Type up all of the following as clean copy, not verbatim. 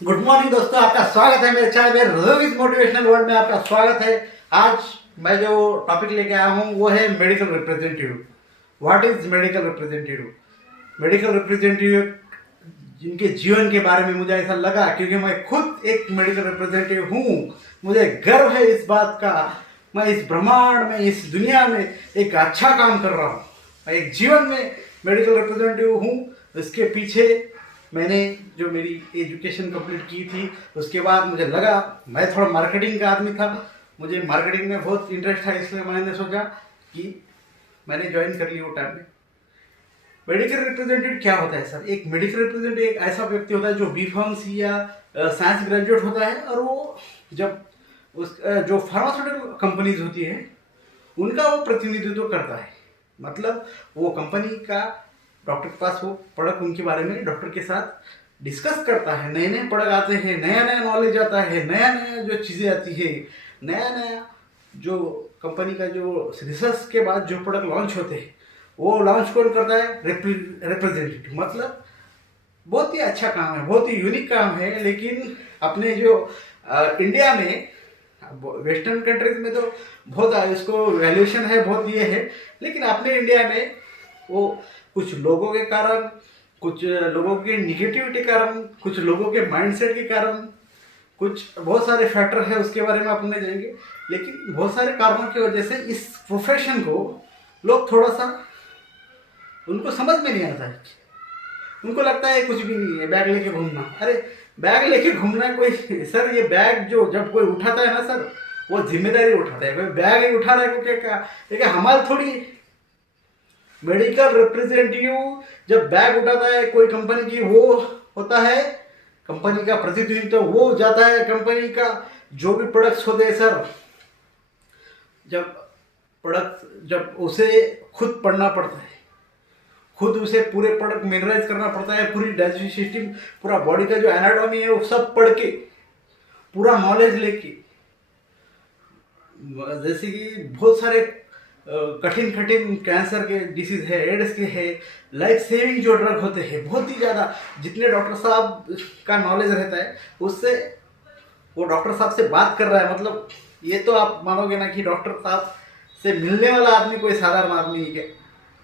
Good morning दोस्तों, आपका स्वागत है मेरे चैनल में रोहित मोटिवेशनल वर्ल्ड में। आपका स्वागत है। आज मैं जो टॉपिक लेके आया हूँ वो है medical representative. What is medical representative? Medical representative जिनके जीवन के बारे में मुझे ऐसा लगा, क्योंकि मैं खुद एक मेडिकल रिप्रेजेंटेटिव हूँ। मुझे गर्व है इस बात का। मैं इस ब्रह्मांड में, इस दुनिया में एक अच्छा काम कर रहा हूँ। मैं एक जीवन में मेडिकल रिप्रेजेंटेटिव हूँ। इसके पीछे मैंने जो मेरी एजुकेशन कंप्लीट की थी, उसके बाद मुझे लगा, मैं थोड़ा मार्केटिंग का आदमी था, मुझे मार्केटिंग में बहुत इंटरेस्ट था, इसलिए मैंने सोचा कि मैंने ज्वाइन कर ली वो टाइम में। मेडिकल रिप्रेजेंटेटिव क्या होता है सर? एक मेडिकल रिप्रेजेंटेटिव एक ऐसा व्यक्ति होता है जो बी.फार्मेसी या साइंस ग्रेजुएट होता है, और वो जब उस जो फार्मास्यूटिकल कंपनीज होती है उनका वो प्रतिनिधित्व करता है। मतलब वो कंपनी का डॉक्टर के पास वो प्रोडक्ट, उनके बारे में डॉक्टर के साथ डिस्कस करता है। नए नए प्रोडक्ट आते हैं, नया नया नॉलेज आता है, नया नया जो चीज़ें आती है, नया नया जो कंपनी का जो रिसर्च के बाद जो प्रोडक्ट लॉन्च होते हैं वो लॉन्च कौन करता है? रिप्रेजेंटेटिव। मतलब बहुत ही अच्छा काम है, बहुत ही यूनिक काम है। लेकिन अपने जो इंडिया में, वेस्टर्न कंट्रीज में तो बहुत इसको वैल्यूएशन है, बहुत ये है, लेकिन अपने इंडिया में वो कुछ लोगों के कारण, कुछ लोगों के निगेटिविटी के कारण, कुछ लोगों के माइंडसेट के कारण, कुछ बहुत सारे फैक्टर है, उसके बारे में अपन नहीं जाएंगे। लेकिन बहुत सारे कारणों की वजह से इस प्रोफेशन को लोग थोड़ा सा, उनको समझ में नहीं आता है। उनको लगता है कुछ भी नहीं है, बैग लेके घूमना। अरे बैग लेके घूमना कोई, सर ये बैग जो जब कोई उठाता है ना सर, वो जिम्मेदारी उठाता है। कोई बैग ही उठा रहा है क्या हमारी थोड़ी। मेडिकल रिप्रेजेंटेटिव जब बैग उठाता है कोई कंपनी की, वो होता है कंपनी का प्रतिनिधित्व। तो वो जाता है कंपनी का जो भी प्रोडक्ट्स होते हैं सर, जब उसे खुद पढ़ना पड़ता है, खुद उसे पूरे प्रोडक्ट मेमोराइज करना पड़ता है, पूरी डाइजेस्टिव सिस्टम, पूरा बॉडी का जो एनाटॉमी है वो सब पढ़ के, पूरा नॉलेज लेके, जैसे कि बहुत सारे कठिन कठिन कैंसर के डिसीज है, एड्स के है, लाइफ सेविंग जो ड्रग होते हैं, बहुत ही ज़्यादा, जितने डॉक्टर साहब का नॉलेज रहता है उससे वो डॉक्टर साहब से बात कर रहा है। मतलब ये तो आप मानोगे ना कि डॉक्टर साहब से मिलने वाला आदमी कोई साधारण आदमी नहीं है।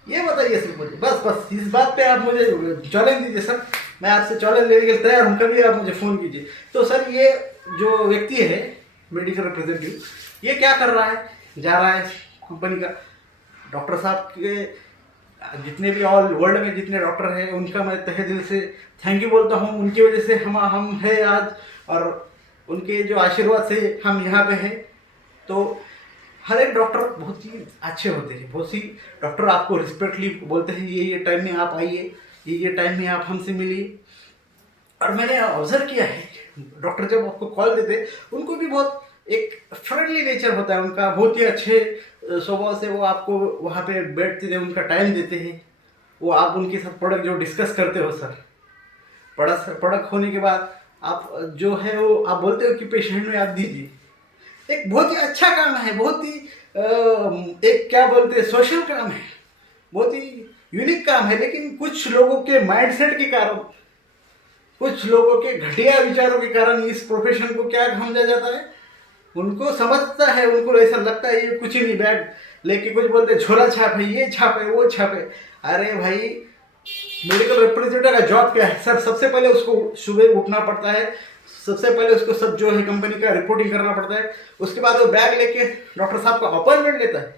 ये बताइए सिर्फ मुझे, बस इस बात पे आप मुझे चैलेंज दीजिए सर। मैं आपसे चैलेंज लेने के लिए तैयार हूँ, कभी आप मुझे फ़ोन कीजिए। तो सर ये जो व्यक्ति है मेडिकल रिप्रेजेंटेटिव, ये क्या कर रहा है? जा रहा है कंपनी का, डॉक्टर साहब के जितने भी ऑल वर्ल्ड में जितने डॉक्टर हैं उनका मैं तहे दिल से थैंक यू बोलता हूँ। उनकी वजह से हम हैं आज, और उनके जो आशीर्वाद से हम यहाँ पे हैं। तो हर एक डॉक्टर बहुत ही अच्छे होते हैं। बहुत सी डॉक्टर आपको रिस्पेक्टली बोलते हैं, ये टाइम में आप आइए, ये टाइम में आप हमसे मिलिए। और मैंने ऑब्जर्व किया है, डॉक्टर जब आपको कॉल देते उनको भी बहुत एक फ्रेंडली नेचर होता है उनका, बहुत ही अच्छे स्वभाव से वो आपको वहाँ पे बैठते थे, उनका टाइम देते हैं। वो आप उनके साथ प्रोडक्ट जो डिस्कस करते हो सर, प्रोडक्ट होने के बाद आप जो है वो आप बोलते हो कि पेशेंट में आप दीजिए। एक बहुत ही अच्छा काम है, बहुत ही एक क्या बोलते हैं, सोशल काम है, बहुत ही यूनिक काम है। लेकिन कुछ लोगों के माइंडसेट के कारण, कुछ लोगों के घटिया विचारों के कारण इस प्रोफेशन को क्या समझा जाता है, उनको समझता है, उनको ऐसा लगता है ये कुछ नहीं, बैग लेके कुछ बोलते झोला छाप है, ये छाप है, वो छाप है। अरे भाई मेडिकल रिप्रेजेंटेटिव का जॉब क्या है सर? सबसे पहले उसको सुबह उठना पड़ता है, सबसे पहले उसको सब जो है कंपनी का रिपोर्टिंग करना पड़ता है। उसके बाद वो बैग लेके डॉक्टर साहब का अपॉइंटमेंट लेता है।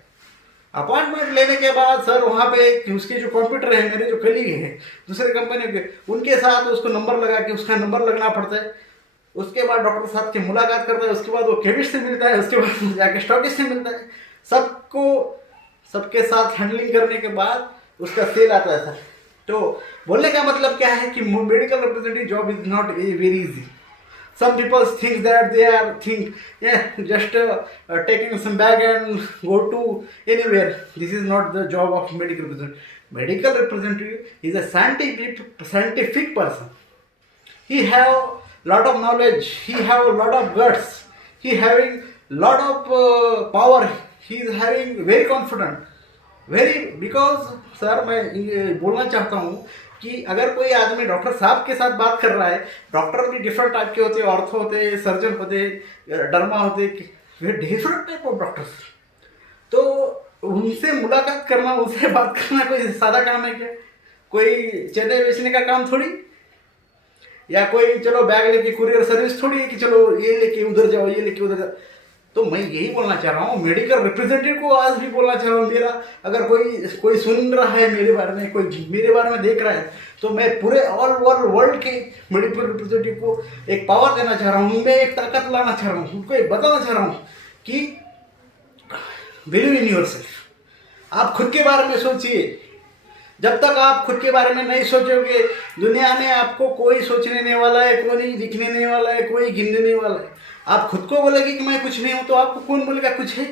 अपॉइंटमेंट लेने के बाद सर वहाँ पे उसके जो कंप्यूटर है, मेरे जो कलीग है दूसरे कंपनी के, उनके साथ उसको नंबर लगा के उसका नंबर लगना पड़ता है। उसके बाद डॉक्टर साहब से मुलाकात करता है, उसके बाद वो केमिस्ट से मिलता है, उसके बाद जाके स्टॉकिस्ट से मिलता है। सबके साथ हैंडलिंग करने के बाद उसका सेल आता है सर। तो बोलने का मतलब क्या है कि medical representative job is not very easy. Some people think that just taking some bag and go to anywhere. This is not the job of medical representative. Medical representative is a scientific person. He have lot of knowledge. He have a lot of guts. He having lot of power. He is having very confident. Very, because sir मैं बोलना चाहता हूँ कि अगर कोई आदमी doctor साहब के साथ बात कर रहा है, डॉक्टर भी डिफरेंट टाइप के होते हैं, ऑर्थो होते हैं, सर्जन होते हैं, डर्मा होते हैं, डिफरेंट टाइप ऑफ डॉक्टर्स। तो उनसे मुलाकात करना, उनसे बात करना कोई सादा काम है क्या? कोई चेन्नई बेचने का काम थोड़ी, या कोई चलो बैग लेके कुरियर सर्विस थोड़ी है कि चलो ये लेके उधर जाओ, ये लेके उधर जाओ। तो मैं यही बोलना चाह रहा हूँ, मेडिकल रिप्रेजेंटेटिव को आज भी बोलना चाह रहा हूँ, मेरा अगर कोई सुन रहा है मेरे बारे में, कोई मेरे बारे में देख रहा है, तो मैं पूरे ऑल ओवर वर्ल्ड के मेडिकल रिप्रेजेंटेटिव को एक पावर देना चाह रहा हूँ, उनमें एक ताकत लाना चाह रहा हूँ, उनको एक बताना चाह रहा हूँ कि बिलीव इन योरसेल्फ। आप खुद के बारे में सोचिए। जब तक आप खुद के बारे में नहीं सोचोगे, दुनिया में आपको कोई सोचने नहीं वाला है, कोई दिखने नहीं वाला है, कोई गिनने नहीं वाला है। आप खुद को बोलेंगे कि मैं कुछ नहीं हूं, तो आपको कौन बोलेगा कुछ है?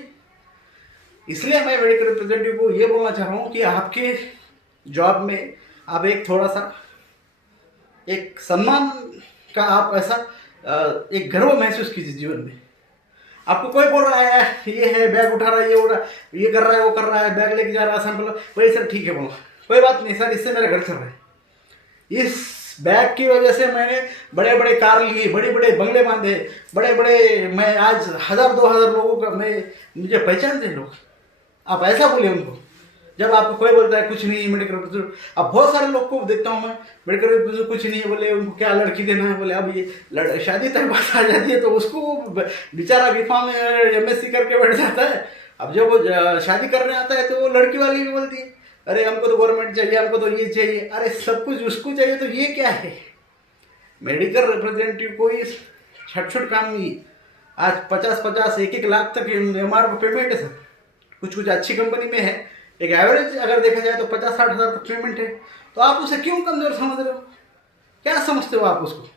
इसलिए मैं मेडिकल रिप्रेजेंटेटिव को ये बोलना चाह रहा हूँ कि आपके जॉब में आप एक थोड़ा सा एक सम्मान का आप ऐसा एक गर्व महसूस कीजिए जीवन में। आपको कोई बोल रहा है ये है, बैग उठा रहा है, ये कर रहा है, वो कर रहा है, बैग लेके जा रहा है, सैंपल, वही सर ठीक है, बोलो कोई बात नहीं सर, इससे मेरा घर चल रहा है। इस बैग की वजह से मैंने बड़े बड़े कार लिए, बड़े बड़े बंगले बांधे, बड़े बड़े, मैं आज 1000-2000 लोगों का मुझे पहचानते हैं लोग। आप ऐसा बोले उनको। जब आपको कोई बोलता है कुछ नहीं मेडिकल रिप्रेजेंटेटिव, अब बहुत सारे लोग को देखता हूँ मैं, मेडिकल रिप्रेजेंटेटिव कुछ नहीं है, बोले उनको क्या लड़की देना है, बोले अब ये शादी तक बात आ जाती है तो उसको बेचारा बीफा में MSc करके बैठ जाता है। अब जब वो शादी करने आता है तो वो लड़की वाली भी बोलती है अरे हमको तो गवर्नमेंट चाहिए, हमको तो ये चाहिए, अरे सब कुछ उसको चाहिए, तो ये क्या है? मेडिकल रिप्रेजेंटेटिव को इस छट काम नहीं। आज 50-50, 1-1 लाख तक MR को पेमेंट है सर। कुछ अच्छी कंपनी में है, एक एवरेज अगर देखा जाए तो 50-60 हज़ार तक पेमेंट है। तो आप उसे क्यों कमजोर समझ रहे हो? क्या समझते हो आप उसको?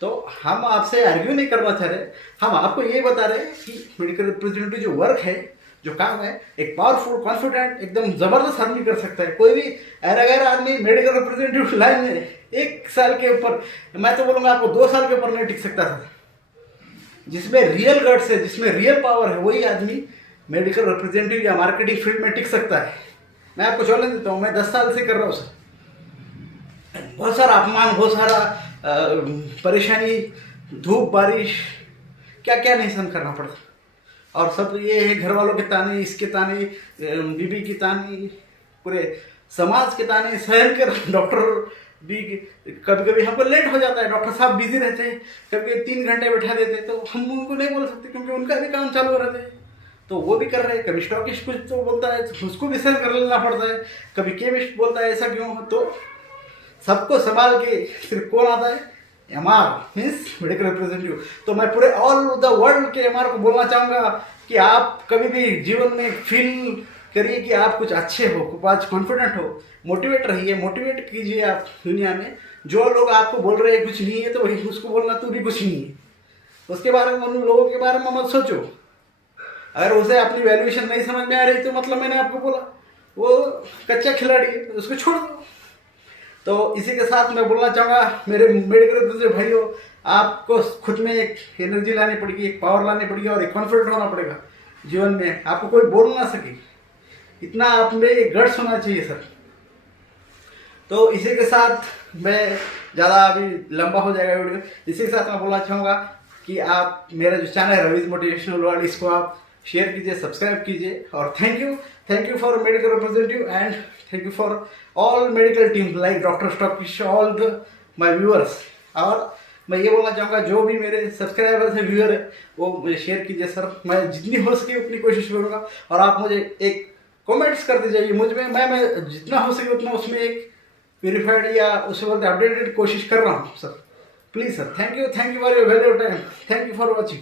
तो हम आपसे आर्ग्यू नहीं करना चाह रहे, हम आपको ये बता रहे हैं कि मेडिकल रिप्रेजेंटेटिव जो वर्क है, जो काम है, एक पावरफुल, कॉन्फिडेंट, एकदम जबरदस्त आदमी कर सकता है। कोई भी अगर आदमी मेडिकल रिप्रेजेंटेटिव लाइन में 1 साल के ऊपर, मैं तो बोलूँगा आपको 2 साल के ऊपर नहीं टिक सकता था। जिसमें रियल गट्स है, जिसमें रियल पावर है, वही आदमी मेडिकल रिप्रेजेंटेटिव या मार्केटिंग फील्ड में टिक सकता है। मैं आपको चैलेंज देता हूँ, मैं 10 साल से कर रहा हूँ सर। बहुत सारा अपमान, बहुत सारा परेशानी, धूप बारिश, क्या क्या नहीं सहन करना पड़ता। और सब ये है घर वालों के ताने, इसके ताने, बीबी की ताने, पूरे समाज के ताने सहन कर डॉक्टर भी कभी कभी हमको लेट हो जाता है, डॉक्टर साहब बिजी रहते हैं, कभी 3 घंटे बैठा देते, तो हम उनको नहीं बोल सकते क्योंकि उनका भी काम चालू रहते हैं। तो वो भी कर रहे हैं। कभी स्टॉकिस्ट कुछ तो बोलता है तो उसको भी सहन कर लेना पड़ता है, कभी केमिस्ट बोलता है ऐसा क्यों। तो सबको संभाल के सिर्फ कौन आता है? MR means medical representative. तो मैं पूरे ऑल द वर्ल्ड के MR को बोलना चाहूँगा कि आप कभी भी जीवन में फील करिए कि आप कुछ अच्छे हो, आज कॉन्फिडेंट हो, मोटिवेट रहिए, मोटिवेट कीजिए आप दुनिया में। जो लोग आपको बोल रहे हैं कुछ नहीं है, तो वही उसको बोलना तू भी कुछ नहीं है। उसके बारे में, उन लोगों के बारे में मत सोचो। अगर उसे अपनी वैल्यूएशन नहीं समझ में आ रही तो मतलब मैंने आपको बोला वो कच्चा खिलाड़ी है, तो उसको छोड़ दो। तो इसी के साथ मैं बोलना चाहूँगा मेरे मेडिकल रिप्रेजेंटेटिव भाइयों, आपको खुद में एक एनर्जी लानी पड़ेगी, एक पावर लानी पड़ेगी और एक कॉन्फिडेंट होना पड़ेगा जीवन में। आपको कोई बोल ना सके, इतना आप में गट्स होना चाहिए सर। तो इसी के साथ मैं ज़्यादा अभी लंबा हो जाएगा वीडियो, इसी के साथ मैं बोलना चाहूँगा कि आप मेरा जो चैनल है रवीज मोटिवेशनल वर्ल्ड, इसको आप शेयर कीजिए, सब्सक्राइब कीजिए। और thank you for medical representative and thank you for all medical team like doctor स्टॉकिश, ऑल द माय व्यूअर्स। और मैं ये बोलना चाहूँगा जो भी मेरे सब्सक्राइबर्स हैं, व्यूअर है, वो शेयर कीजिए सर। मैं जितनी हो सके उतनी कोशिश करूँगा। और आप मुझे एक कमेंट्स कर दीजिए मुझ में, मैं जितना हो सके उतना उसमें एक वेरीफाइड या उसे बोलते अपडेटेड कोशिश कर रहा हूँ sir. Please sir, thank you for your valuable time, thank you for watching.